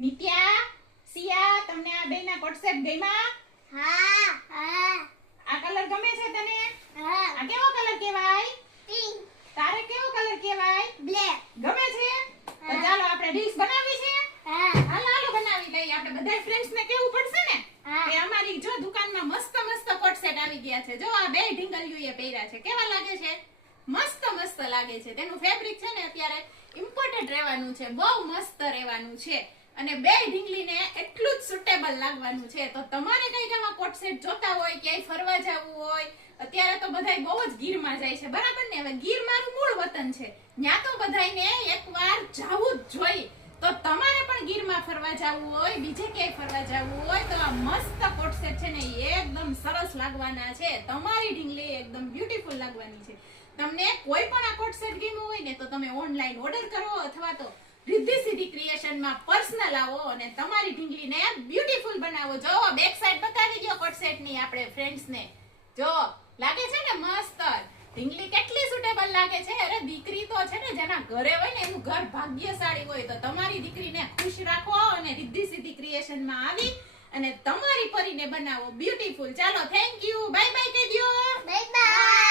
નિત્યા, સિયા, તમને આ બેના કોટ સેટ ગમ્યા? હા હા આ કલર ગમે છે તને? હા આ કેવો કલર કહેવાય? પિંક તારે કેવો કલર કહેવાય? બ્લેક ગમે છે? તો ચાલો આપણે રીલ્સ બનાવવી છે? હા હાલો બનાવી લઈએ. આપણે બધા ફ્રેન્ડ્સ ને કેવું પડશે ને હા કે અમારી જો દુકાનમાં મસ્ત મસ્ત કોટ સેટ આવી ગયા છે. જો આ બે ઢીંગલીઓએ પહેર્યા છે. કેવા લાગે છે? મસ્ત મસ્ત લાગે છે. તેનું ફેબ્રિક છે ને અત્યારે ઇમ્પોર્ટેડ રહેવાનું છે. બહુ મસ્ત રહેવાનું છે. અને બે ઢીંગલીને એટલું જ સુટેબલ લાગવાનું છે. તો તમારે કઈ આવા કોટ સેટ જોતા હોય, ક્યાંય ફરવા જવું હોય, અત્યારે તો બધાય બહુ જ ગીરમાં જાય છે, બરાબર ને? હવે ગીર મારું મૂળ વતન છે, ત્યાં તો બધાયને એકવાર જાવું જ જોઈએ. તો તમારે પણ ગીરમાં ફરવા જવું હોય, બીજે ક્યાંય ફરવા જવું હોય, તો આ મસ્ત કોટ સેટ છે ને એકદમ સરસ લાગવાના છે. તમારી ઢીંગલી એકદમ બ્યુટીફુલ લાગવાની છે. તમને કોઈ પણ આ કોટ સેટ ગમ્યું હોય ને તો તમે ઓનલાઈન ઓર્ડર કરો અથવા તો રિદ્ધિ સિદ્ધિ ક્રિએશનમાં પર્સનલ આવો અને તમારી ઢીંગલીને બ્યુટીફુલ બનાવો. જો બેક સાઈડ બતાવી દો કોટ સેટની આપણે ફ્રેન્ડ્સને. જો લાગે છે ને મસ્ત? ઢીંગલી કેટલી સુટેબલ લાગે છે. અરે દીકરી તો છે ને જેના ઘરે હોય ને એનું ઘર ભાગ્યશાળી હોય. તો તમારી દીકરીને ખુશ રાખો અને રિદ્ધિ સિદ્ધિ ક્રિએશનમાં આવી અને તમારી પરીને બનાવો બ્યુટીફુલ. ચાલો થેન્ક યુ, બાય બાય કહી દો. Bye bye.